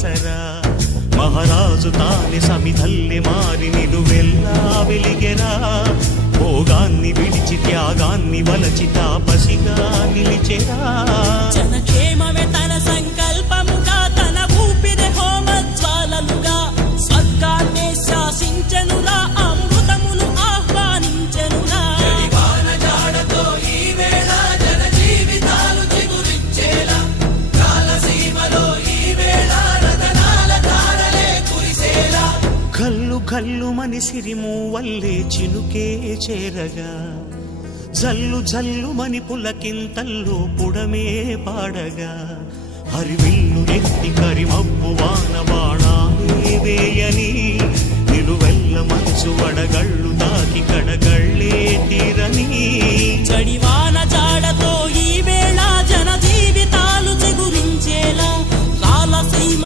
ఆసరా మహారాజు తానే సమిధల్లె మారి నిలువెల్లా వెలిగెరా భోగాన్ని విడిచి త్యాగాన్ని వలచి తాపసిగా నిలిచెరా జనక్షేమమే తన సంకల్పముగా తన ఊపిరి హోమజ్వాలలుగా స్వర్గాన్నే శాసించెనురా అమృతమును ఆహ్వానించెనురా జాడతో ఈ వేళ జన జీవితాలు చిగురించేలా కాలసీమలో ఈ వేళ రతనాల ధారలే కురిసేలా కల్లు కల్లు మని సిరిము వల్లే చినుకే చేరగా జల్లు జల్లు మని పులకింతల్లో పుడమే పాడగా హరివిల్లు ఎత్తి కరిమబ్బు